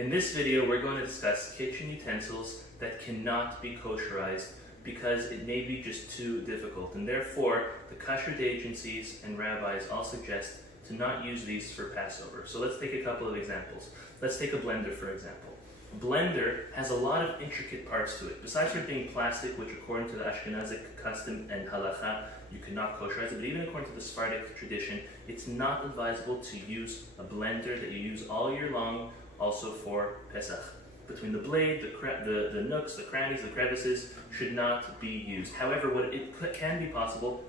In this video, we're going to discuss kitchen utensils that cannot be kosherized because it may be just too difficult, and therefore the kashrut agencies and rabbis all suggest to not use these for Passover. So let's take a couple of examples. Let's take a blender, for example. A blender has a lot of intricate parts to it. Besides from being plastic, which according to the Ashkenazic custom and halacha, you cannot kosherize it, but even according to the Sephardic tradition, it's not advisable to use a blender that you use all year long, also for Pesach. Between the blade, the nooks, the crannies, the crevices should not be used. However, what it can be possible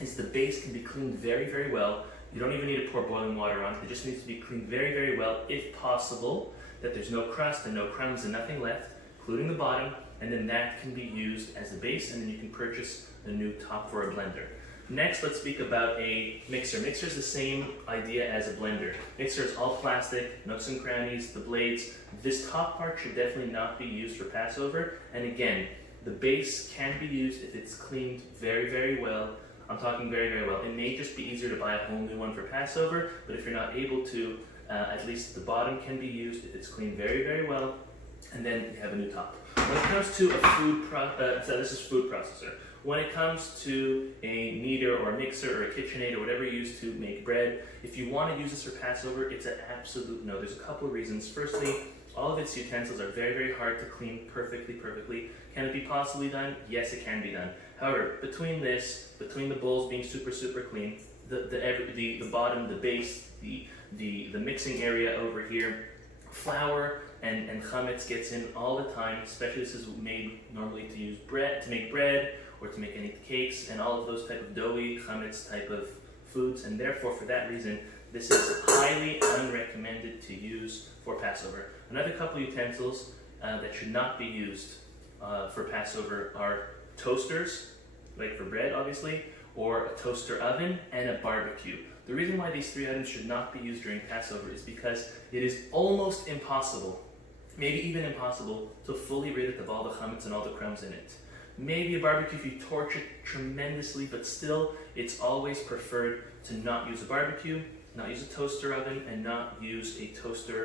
is the base can be cleaned very, very well. You don't even need to pour boiling water on it. It just needs to be cleaned very, very well, if possible, that there's no crust and no crumbs and nothing left, including the bottom, and then that can be used as a base, and then you can purchase a new top for a blender. Next, let's speak about a mixer. Mixer is the same idea as a blender. Mixer is all plastic, nooks and crannies, the blades. This top part should definitely not be used for Passover. And again, the base can be used if it's cleaned very, very well. I'm talking very, very well. It may just be easier to buy a whole new one for Passover, but if you're not able to, at least the bottom can be used if it's cleaned very, very well, and then you have a new top. When it comes to a this is food processor. When it comes to a kneader or a mixer or a KitchenAid or whatever you use to make bread, if you want to use this for Passover, it's an absolute no. There's a couple of reasons. Firstly, all of its utensils are very, very hard to clean perfectly. Can it be possibly done? Yes, it can be done. However, between the bowls being super, super clean, the bottom, the base, the mixing area over here, flour and chametz gets in all the time, especially this is made normally to make bread or to make any cakes and all of those type of doughy chametz type of foods, and therefore for that reason this is highly unrecommended to use for Passover. Another couple utensils that should not be used for Passover are toasters, like for bread obviously, or a toaster oven, and a barbecue. The reason why these three items should not be used during Passover is because it is almost impossible, maybe even impossible, to fully rid it of all the chametz and all the crumbs in it. Maybe a barbecue if you torch it tremendously, but still, it's always preferred to not use a barbecue, not use a toaster oven, and not use a toaster